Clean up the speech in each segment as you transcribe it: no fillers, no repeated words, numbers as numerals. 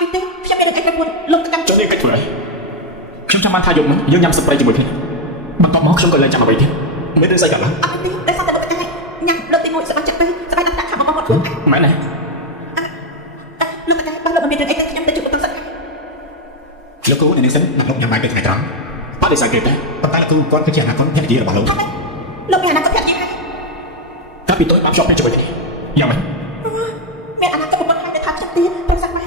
ពីទេខ្ញុំមានរឿងអីប្រពន្ធលោកទៅកាន់ ចុះនេះកិច្ចធ្វើអីខ្ញុំចាំបានថាយប់មិញយើងញ៉ាំស្ប្រេជាមួយគ្នាបន្ទាប់មកខ្ញុំក៏លែងចាំអ្វីទៀតមិនដឹងស្អីកើតឡើង អត់ទេតែសោះតែលោកទៅកាន់ញ៉ាំលើកទី1សប្បាយចិត្តទៅសប្បាយដាក់ខាប់របស់ខ្លួនមែនទេលោកទៅកាន់បើលោកមានរឿងអីទៅខ្ញុំទៅជួបទៅសិនលោកគ្រូនៅនេះសិនដាក់លោកញ៉ាំបាយពេលថ្ងៃត្រង់ បដិសេធគេទេ ប៉ុន្តែលោកគ្រូគាត់គឺជាអនាគតភរិយារបស់លោក លោកមានអនាគតភរិយាហើយ កាលពីតូចបានជាប់ជាមួយគ្នាយ៉ាងម៉េច មានអនាគតប្រពន្ធហើយទៅថាខ្ញុំទៀតប្រសិទ្ធមក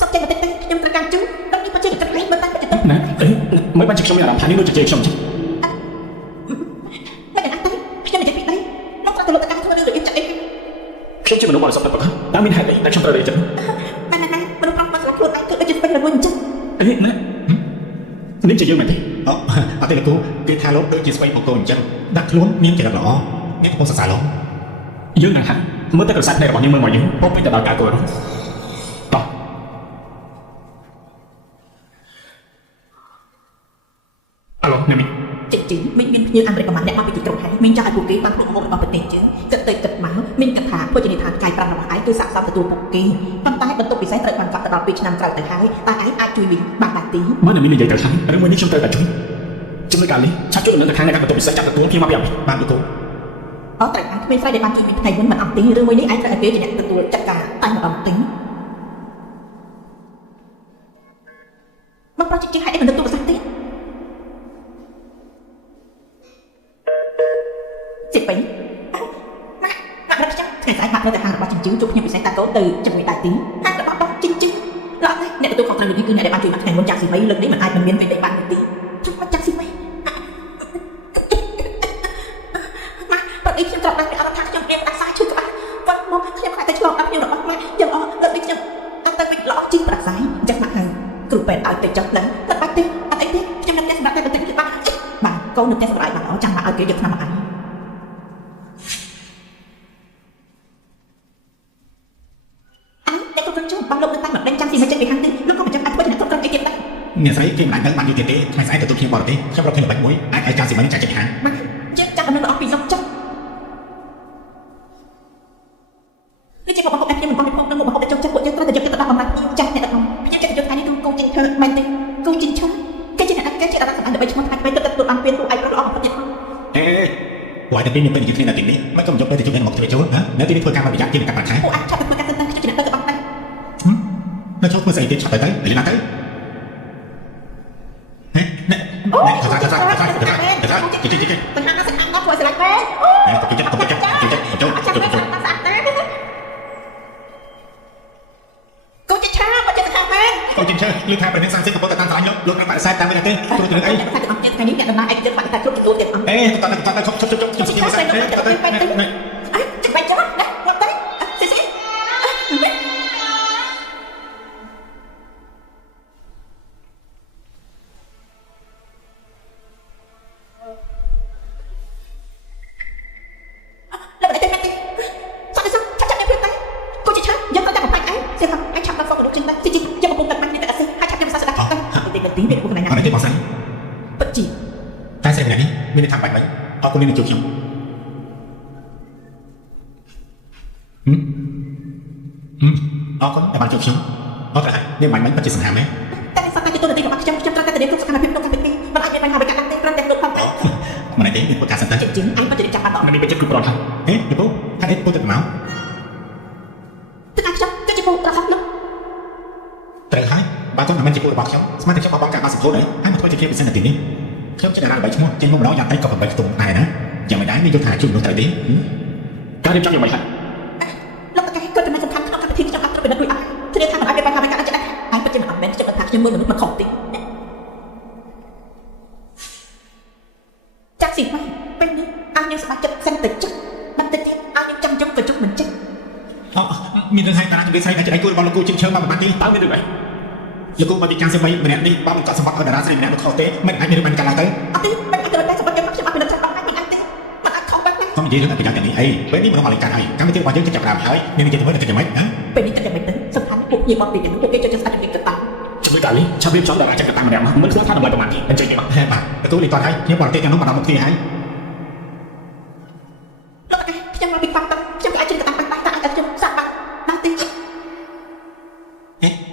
សុខចិត្តបន្តិចទៅខ្ញុំត្រូវការជួយដល់នេះបើជាកន្លែងបើតែទៅ ណាអីមិនបានជាខ្ញុំមានអារម្មណ៍ថានេះដូចជាជ័យខ្ញុំចឹង មិនអាចទៅខ្ញុំនិយាយពីអីលោកត្រូវទៅលោកទៅកាន់ធ្វើរឿងរឿងចាក់អី ខ្ញុំជាមនុស្សបរិសុទ្ធពិតប្រាកដតើមានហេតុអីដែលខ្ញុំត្រូវរៀបចំ ម៉ែមនុស្សប្រុសមកស្លាប់ខ្លួនឯងគឺដូចជាពេញរលួយអញ្ចឹង អីណានេះជាយើងមែនទេ អូអត់ទេលោកគ្រូគេថាលោកដូចជាស្វ័យបង្គោលអញ្ចឹងដាក់ខ្លួនមានចរិតល្អអ្នកកំពុងសរសើរលោក យើងនឹងហាក់មើលតែក្រសែភ្នែករបស់យើងមើលមកយើងពោពេញទៅដោយការគោរពតោះអាឡូអ្នកមី ជិះមីងមានភ្ញៀវអាមេរិកកម្ពុជាអ្នកមកពីទីក្រុងហើយមីងចង់ឲ្យពួកគេបានភ្លុកមុខរបស់ប្រទេសជើងគិតទៅគិតមកមីងគិតថាភោជនីយដ្ឋានកាយ5របស់ឯងគឺស័ក្តិសមទទួលពួកគេប៉ុន្តែបន្ទុកពិសេសត្រូវបានកាត់ទៅដល់2ឆ្នាំក្រោយទៅហើយតែឯងអាចជួយមីងបានដែរទេ មើលអ្នកមីនិយាយទៅខាងរឿងមួយនេះខ្ញុំត្រូវតែជួយចំណុចកាលនេះឆាប់ជួយដំណើរទៅខាងអ្នកបន្ទុកពិសេសចាប់ទទួលខ្ញុំមកពីអ្វី បាទលោកគ្រូ អត់ត្រូវខាងគ្មានស្រីដែលបានជួយមីងថ្ងៃមុនមិនអត់ទេរឿងមួយនេះឯងត្រូវឲ្យគេជាអ្នកទទួលចាត់ការតែម្ដងទេមកប្រជិះឲ្យឯងមិនទទួលប្រសាទទេសិពេញណារកចាំថ្ងៃស្អែកបាក់ទៅហាងរបស់ចិញ្ចឺជួបខ្ញុំពិសេសតាកូនទៅជាមួយដៃទីហាងរបស់បងចិញ្ចឺឡើយអ្នកទទួលខុសត្រូវនេះគឺអ្នកដែលបានជួយមកថ្ងៃមុនចាក់ស៊ីមីលើកនេះមិនអាចមិនមានពេលបានទេជួយមកចាក់ស៊ីមីមកប្រអីខ្ញុំត្រូវបានអត់ថាខ្ញុំរៀនដាក់សារជួយក្បាលវត្តមកខ្ញុំខ្លាចតែឆ្លងដល់ខ្ញុំរបស់ម៉ែយើងអស់លើកនេះខ្ញុំអត់ទៅវិញល្អជីប្រាស្រ័យអញ្ចឹងមកហើយគ្រូពេទ្យឲ្យទៅចុះឡើងតែបាច់ទេអត់អីទេខ្ញុំនៅផ្ទះសម្រាប់តែបន្តិចទៀតបាទកូននៅផ្ទះសម្រាប់បានអត់ចាំមកឲ្យគេយកឆ្នាំមកអញបានលោកនៅតែមកដេញចាំស៊ីមិនចេះពីខាងទីលោកក៏មិនចាំអាចធ្វើជាអ្នកគ្រប់គ្រងអីទៀតដែរ អ្នកស្រីគេមិនអាចដឹងបានយូរទៀតទេថ្ងៃស្អែកទទួលខ្ញុំបរទេសខ្ញុំរកឃើញល្បិចមួយអាចឲ្យការស៊ីមិនចាក់ចិត្តហាង បាទជិះចាប់ដំណឹងរបស់ពីលោកចុះនេះជារបស់ហូបខ្ញុំមិនបានផងនឹងរបស់ហូបចូលចិត្តពួកយើងត្រូវតែយកទៅដល់បំរើខ្ញុំចាស់អ្នកដល់ខ្ញុំចិត្តយកថ្ងៃនេះគឺកូនចិនធ្វើមែនទេកូនចិនឈឹងគេជាអ្នកគេជាដល់សម្រាប់ដើម្បីឈ្មោះថ្ងៃពេលទៅទទួលបានពេលទូឯងប្រល្អបំផុតទៀតផង អេវ៉ៃតែពេលមានពេលនិយាយគ្នានៅទីនេះមិនក៏មិនយកពេលទៅជួបអ្នកមកធ្វើចូលណានៅទីនេះធ្វើការមកប្រយ័ត្នជាកាត់បាត់ខែ ពួកអាចចាប់ទៅធ្វើការសិនតើខ្ញុំជាអ្នកទៅទៅបានតែ នៅចូលធ្វើស្អីទៀតឆាប់ទៅលេណាទៅហេណែថាទៅហាងណាសិនហាងដល់ធ្វើស្លាច់ពេកអូទៅចិត្តចូលកូនចិនឆាមកចិត្តថាមែន កូនចិនឈើលឺថាប្រទេស30កំពុងតែតាមស្រឡាញ់លោកនឹងបាក់ខ្សែតាមវិញទេព្រោះទៅអី តែអត់ចិត្តថ្ងៃនេះអ្នកដំណើរឯកជនបាក់តែគ្រប់ទទួលទៀតអត់ អេតតឈប់ខ្ញុំសុខចិត្តទៅ អីចាំបាច់ចាំណាមកទៅស៊ីស៊ី Là để tên sao đi sao chắc chắn em tay cô chị chắc giờ có đặt một tay ấy xem không anh chạm vào phong của trên tay chị giờ một bông đặt mạnh đi tại hai chạm em sao sẽ đặt tay tiền là tí về của này nào អត់ទេបងស្រី bất chỉ តែស្រីម្នាក់នេះមានថាបាច់បាច់អរគុណនឹងជួបខ្ញុំអរគុណដែលបានជួបខ្ញុំអរគុណនេះមិនបាច់ជាសង្ហាមែន tại sao tay tôi là tay của bác trong trong tay để lúc sang là phim lúc sang phim mà anh phải học về cả tay trong tay lúc không tay មិនទេមានប្រកាសសិនតើ chính anh có thể chạm vào đó នេះเป็นចិត្តគ្រប់ប្រត់ហើយ ហេពីពូថាអីពូទៅមក tức anh trong cái chữ phụ là không lúc ត្រូវហើយបើខ្ញុំមិនជាពូរបស់ខ្ញុំស្មានតែខ្ញុំបបងការបាសិទ្ធោដែរហើយមកធ្វើជាភាពពិសេសនៅទីនេះខ្ញុំជាតារាល្បីឈ្មោះចេញមកម្ដងយ៉ាងតែក៏8ខ្ទង់ដែរណាយ៉ាងមិនដែរមានយល់ថាជួបមនុស្សត្រូវទេ ការរៀបចំយ៉ាងម៉េចហើយ lúc cái cơ thể này sẵn sàng trong cái thi trong các cái đuôi ăn thế nên thằng ai phải làm cái cái này anh có trên mặt bên trong mặt nhưng mưa mà khổng tị chắc gì mày bênนี้anh như sao chất xem tịch chất bắt tịch anh như chăm cái chút mình chất មានរឿងហើយតារាជំរាបស្រីតែឯងគូរបស់លោកគូជិះឈើមកប្រហែលទី តើមានរឿងអី លោកគូមកពីការសិមីម្នាក់នេះបើមិនកត់សម្បត្តិឲ្យតារាស្រីម្នាក់មកខុសទេមិនអាចមានរឿងបានកាលឡើងទៅ អត់ទេមិនអាចទៅតែសម្បត្តិខ្ញុំអត់មានតែបងមិនអាចទេមិនអាចខុសបែបណា ខ្ញុំនិយាយរឿងអភិញ្ញាទាំងនេះអីពេលនេះមិនមកអលង្ការហើយកម្មវិធីរបស់យើងចាប់ផ្ដើមហើយមាននិយាយទៅមើលតែយ៉ាងម៉េចណា ពេលនេះតែមិនទៅសំខាន់ពួកញៀមមកពីនេះពួកគេចូលចិត្តស្ដាប់ជំនាញទៅតាម ជំនួយកាលនេះឆាប់រៀបចំតារាចក្រតាម្នាក់មកមិនស្គាល់ថាតម្លៃប្រមាណទេអញ្ចឹងទេបាទ បាទទទួលលេខតហើយខ្ញុំបរទេសទាំងនោះមកដល់មុខទីហើយ លោកតែខ្ញុំមកពីបាក់ខ្ញុំក៏អាចជិះតាមបាក់តែអាចខ្ញុំសាក់បាក់ណាទី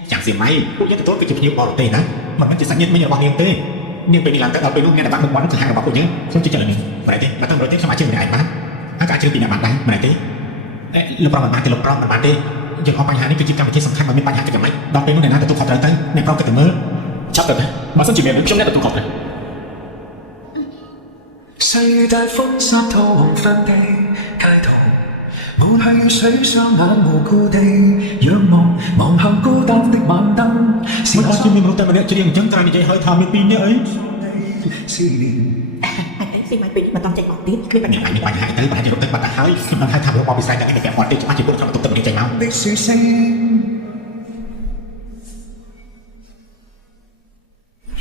chẳng gì may cũng nhất là tốt cái chụp nhiều bỏ tiền đó mà nó chỉ sáng nhất mấy giờ bao nhiêu tê nhưng bên đi làm tất cả bên luôn nghe là bạn được quán cửa hàng là bạn của nhớ không chỉ chờ là mình mà này thế bạn tâm đối tiếp cho bạn chưa người này bán cả chưa bị nhà bạn đấy mà này thế lúc đó mình bán thì lúc đó mình bán đi giờ họ bánh hàng này cái chip cam trên sòng khăn mà mình bánh hàng cái cái máy đón bên lúc này nó từ tụ họp tới nên bao cái từ mơ chắc rồi mà sân chỉ miền trong nét là tụ họp rồi 世大風沙土黃昏的街道，抹去水雙眼無故地仰望，望向高單的晚燈，是 mình 我 chỉ mình một tay mình chỉ riêng chẳng trai như hơi thầm mình pin nhớ ấy 思念。 anh ấy xin mày bị mà tao chạy còn tiếng khi bạn mình bánh hàng tới bạn chỉ lúc tới bạn đã hơi mình hai thằng lúc bao bị sai cái này kẹo hoàn tiền chỉ chỉ buồn trong tụ tập mình chạy máu 的笑聲，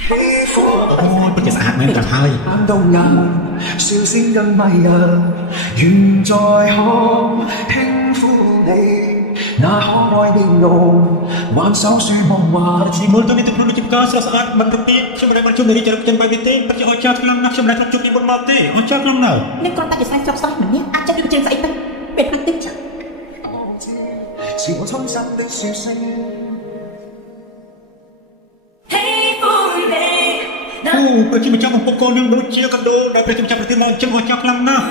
喜歡 ôi bây giờ xã mình càng hơi 眼動人，笑聲更迷人，願再可輕撫你那可愛面容，挽手說夢話。 chỉ muốn tôi đi tập luôn chụp cá sao sao mình thực tiễn chúng mình chung người đi chơi chân bay bên tây bắt cho họ chắc lắm nắp chúng mình không chụp đi buồn màu tê họ chắc lắm nào nên con ta chỉ sai sắp sai mình nhé anh chắc được trên dãy tay biệt năng tích chẳng 是我衷心的笑聲。 tôi chỉ mình chắc một cô nương đôi chia con đô đại biệt chúng chắc được tiền mà chung họ chắc lắm nào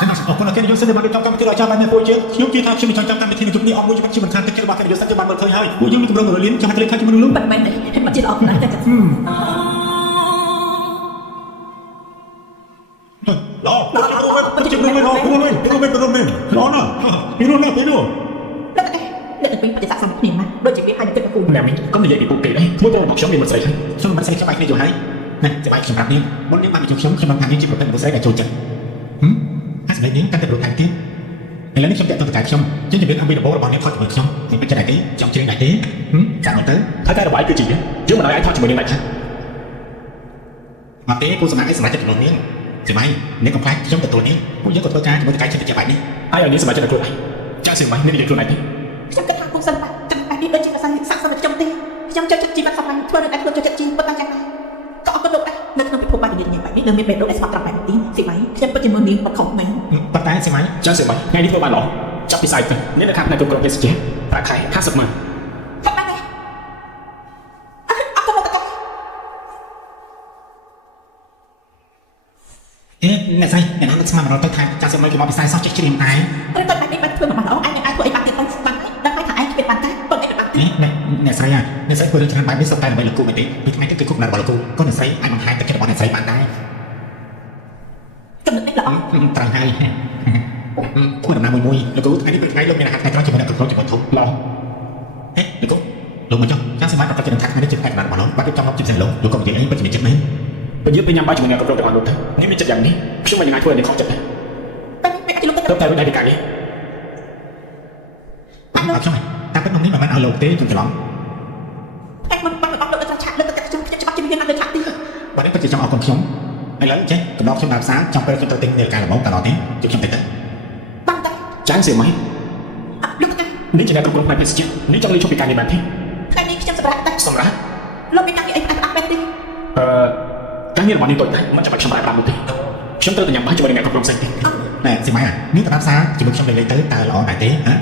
thế mà ông con là cái vô sinh để mà trong cái loại cha bạn nhà tôi chứ thiếu chi tham chỉ mình trong cái thì chúng đi ông muốn chỉ mình tham cái bạn cái vô sinh cho bạn một thời hơi vui nhưng mình cũng liên cho hai cái khác cho mình luôn bật mày này mà chỉ lọt lại tại cả đó nó đất này đất mình phải sẵn sàng niềm mà đôi chỉ biết hai chân cùng nè mình có người dạy bị cụ kỳ đấy mỗi con học sống thì mình dạy xong mình sẽ cho bạn này rồi hay này sẽ bạn chụp đặt đi muốn những bạn chụp sống khi bạn hàng như chụp một tên một sẽ là trôi chặt hãy lấy những căn tập hàng tiếp này là những trong trận tôi tại trong chứ như biết ông bị đổ bố là bọn em khỏi được trong thì bên trên đại tế trong trên đại tế chẳng nói tới hai cái là bài cái gì á chứ mà nói ai thôi chỉ mình này mà tế cô sẽ nói cho mình thì may nếu không phải trong tập tuổiนี้cũng nhớ còn tôi cái thì mới cái trên bạn đi ai ở những sân chơi làខ្លួនnày cha sừng mày nên điខ្លួនnày đi trong cái thang cung sân trong bài đi đôi chỉ là sang sẵn sàng trong tiền trong cho chi văn phòng này thua được anh luôn cho chi bất tăng chẳng này có có độ này nên không bị thuộc bài gì nhà bài biết nên mình độ để smart bài một tí thì máy xem có chừng mưa miếng bật khổng máy bắt tay xe máy cha sừng mày ngay đi thôi bạn lọ chắc bị sai rồi nên là khác này cũng có cái gì tại khai khác sực mà thật bạn này có một cái nè say nè nó mà nó tới thay cha xe máy thì nó bị sai sao chạy trên tay tôi tôi phải bạn thương mà nó anh ai tuổi bạn thì không bằng đang phải thả anh về bàn tay còn cái bạn nè say à nè say quên cho nên bạn biết sao tay là bây là cô mày tí biết mấy cái cục nào bảo là cô có nè say ai bằng hai cái bọn nè say bàn tay cầm được cái lọ tầng hai cô làm nào mùi là cô ai biết ngay lúc này là hai cái chỉ mình được cực chỉ mình thục lọ được cô luôn mà cho cha xe máy nó có trên thắt mấy cái chữ hai bạn bảo nó bắt cái trong nó chìm thành lỗ luôn còn gì ấy bắt chỉ mình chết mấy bây giờ bên nhằm ba chúng mình gặp trong luôn thôi nếu mình chấp nhận đi chứ mà những ai thôi thì không chấp nhận bạn chỉ lúc cái tốt tay bên đây thì cả đi anh nói xong này ta biết mong nghĩ mà mình ở lầu tế trong cái lõm anh mình bạn được cái chặt được cái trong bắt chim ăn được chặt đi bạn ấy có chỉ trong áo còn sống anh lớn chết cầm đo trong đàm sáng trong cái tôi tin đều cả là máu cả lọ tiếng chụp trong tay tới bằng tay chán sừng mày được cái nếu chỉ là công này phải chết nếu trong ly cho bị càng thì bạn thế cái này trong sập tay xong rồi lo bị càng anh bên đi cái như là bọn đi tội đấy mà chẳng phải xong lại làm một tí chúng tôi từ nhằm bán cho bọn ngày cộng đồng xanh nè xin máy à nếu ta đáp xa chỉ bước trong đây lấy tới ta lọ đại tế hả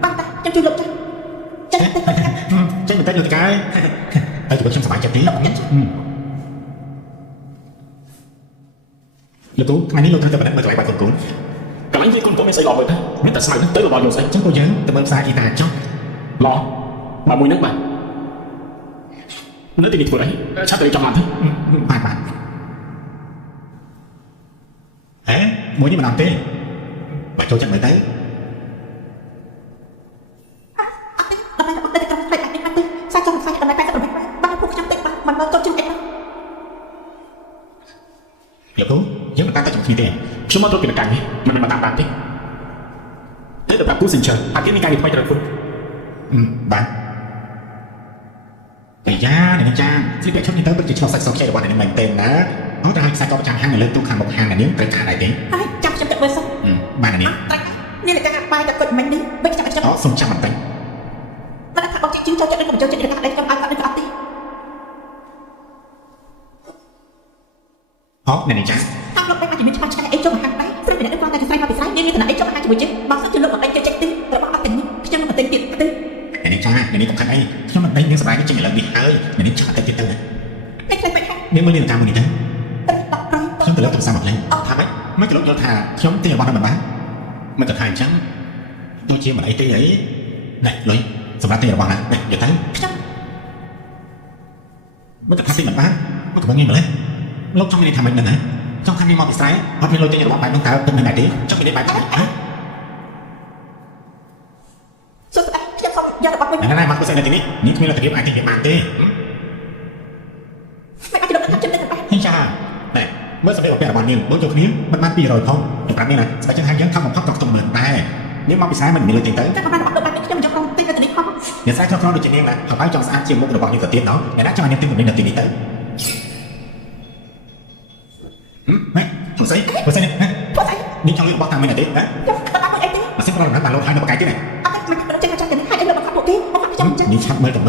bằng tay trong chuyên lục chân chứ mình tới được cái ta chỉ bước trong sải cho tí lực cú mai nếu luôn tới mình mới tụi bạn còn cú cả mấy con có mấy xây lọ rồi thế biết tại sao tới là bao nhiêu xây chứ tôi nhớ từ bên xa thì ta chót lọ mà mùi nước mà nếu tình của đấy chắc tới trong làm thế bạn muốn như mà làm thế bạn cho chẳng mới tới sao cho sai ở đây phải bao phục trong tích mà nó cho chừng em lực cú nếu mà ta trong khi tiền chúng tôi là càng đi mình mà tạm bạn thế thế được bạn cú xin chờ bạn kiếm cái thì quay trở lại bạn thì ra này cha chỉ biết chút như tới bất kỳ cho sạch sống chạy được bọn này mình tên đó nó ra sai có chẳng hàng này lên tu hàng một hàng là nếu tới cả đại tế ai chăm chăm chăm với sao bạn này nên là các bài đã cột mình đi bây giờ chăm đó xong trăm mặt tính nó đã thật bóng chứ cho nên cũng cho chuyện là đây trong ai cũng đi đó này cha thằng lúc đấy mà chỉ biết cho em cho mà hàng đấy rồi mình đã qua tay sai mà bị sai nên là em cho mà hai chỉ biết chứ bao giờ chưa lúc ở đây chơi chạy đi rồi bắt tình nhưng mà tình tiền này ចាអ្នកនេះសំខាន់អីខ្ញុំមិនដេញនាងសម្រាប់នេះចេញឥឡូវនេះហើយអ្នកនេះឆាប់តែទៀតទៅណា តែខ្លះមិនហាក់ នាងមើលនាងតាមមួយនេះទៅ តែតក់ប្រៃ ខ្ញុំទៅលើទូរស័ព្ទមកលេងថាម៉េចមិនក៏លោកយល់ថាខ្ញុំទិញរបស់នឹងមិនបានមិនក៏ថាអញ្ចឹងដូចជាមិនអីទេអីណែលុយសម្រាប់ទិញរបស់ណាណែយកទៅ ខ្ញុំ មិនក៏ថាទិញមិនបានមិនក៏ងាយម្ល៉េះលោកចង់និយាយថាម៉េចហ្នឹងណាចង់ថានាងមកពីស្រែអត់មានលុយទិញរបស់បែបហ្នឹងតើពិតមែនទេចង់និយាយបែបហ្នឹងហ៎ សួស្ដីខ្ញុំសូមយករបស់វិញ ណែមកពីស្អីនៅទីនេះនេះគ្មានលទ្ធភាពអាចទិញវាបានទេ មិនអាចលោកខ្ញុំចិត្តតែ ហេចាណែមើលសម្ភារៈរបស់នាងដូចចូលគ្នាមិនបាន200ផងខ្ញុំប្រាប់នាងណាស្បែកជើងហាងយើងខំបំផុតក៏ខ្ទង់10000ដែរនាងមកពីស្រែមិនមានលុយទិញទៅ តែប្រហែលរបស់លោកបានខ្ញុំយកក្នុងទីទៅនេះផង អ្នកស្រែក្នុងដូចជានាងណាហើយចង់ស្អាតជាងមុខរបស់នាងទៅទៀតណោះអ្នកណាចង់ឲ្យនាងទិញទំនិញនៅទីនេះទៅម៉េចធ្វើស្អីធ្វើស្អីណា ពួកឯង នាងចង់លុយរបស់តាមមែនទេណា ខ្ញុំមិនបានអីទេ អាសិនប្រឡងណាបានលោតហើយនៅបកាយទៀតណា អត់តែមិនចេះចាំទៅនេះហើយលោកមកពួកគេមកខ្ញុំចឹង នាងឆាប់មើលទៅ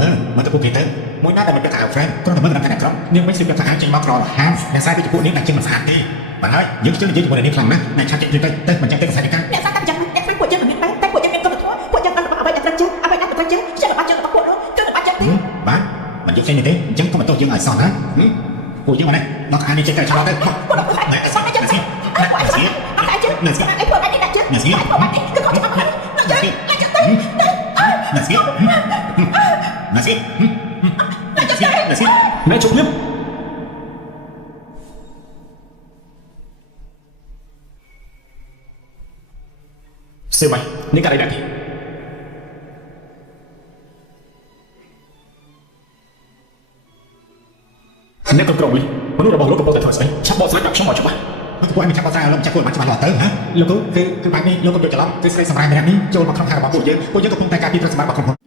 ពួកគេទៅមួយណាដែលមិនពាក់ខោអាវ friend គ្រាន់តែមើលដល់ខាងក្រោមនាងមិនស្លៀកពាក់ខោអាវចេញមកក្រហានអ្នកស្រែពីពួកនាងដាក់ចេញមកស្អាតទេបាទហើយយើងជឿនិយាយជាមួយនាងខ្លាំងណាស់អ្នកឆាប់ចេញទៅមិនចឹងទៅខ្សែកា អ្នកសាតែចឹងអ្នកពួកយើងមិនបានតែពួកយើងមានគុណធម៌ពួកយើងអត់របស់អ្វីដែលត្រូវចេះអ្វីដែលត្រូវចេះខ្ញុំមិនបានចេះរបស់ពួកលោកគឺមិនបានចេះទេ បាទមិននិយាយចេញទេអញ្ចឹងកុំបន្ទោសយើងឲ្យសោះណាពួកយើងមកនេះដល់ខាងនេះចេញទៅឆ្លងទៅ ពួកលោកឯងស្អាតចឹងអើពួកឯងស្អាតអត់តែចឹងអីពួកឯងនេះដាក់ចឹងអីពួកឯងនេះគឺខុសច្បាប់ហើយចឹងអីចឹងទៅ ណាស្គីណាស្គីណាស្គី ណែជប់លៀបសេវ៉ៃនេះការីដាក់ទីអ្នកគ្រប់គ្រងនេះមនុស្សរបស់លោកកំពុងតែធ្វើស្អីឆាប់បកស្រាយដាក់ខ្ញុំមកច្បាស់ ពួកឯងមិនចាំបោះស្រាយអរំចាក់ពួកបានច្បាស់លាស់ទៅហ៎លោកគឺបែបនេះលោកកំពុងច្រឡំគឺស្រីសម្រាប់ម្នាក់នេះចូលមកក្នុងខាងរបស់ពួកយើងកំពុងតែការពារទ្រព្យសម្បត្តិរបស់ក្រុមហ៊ុន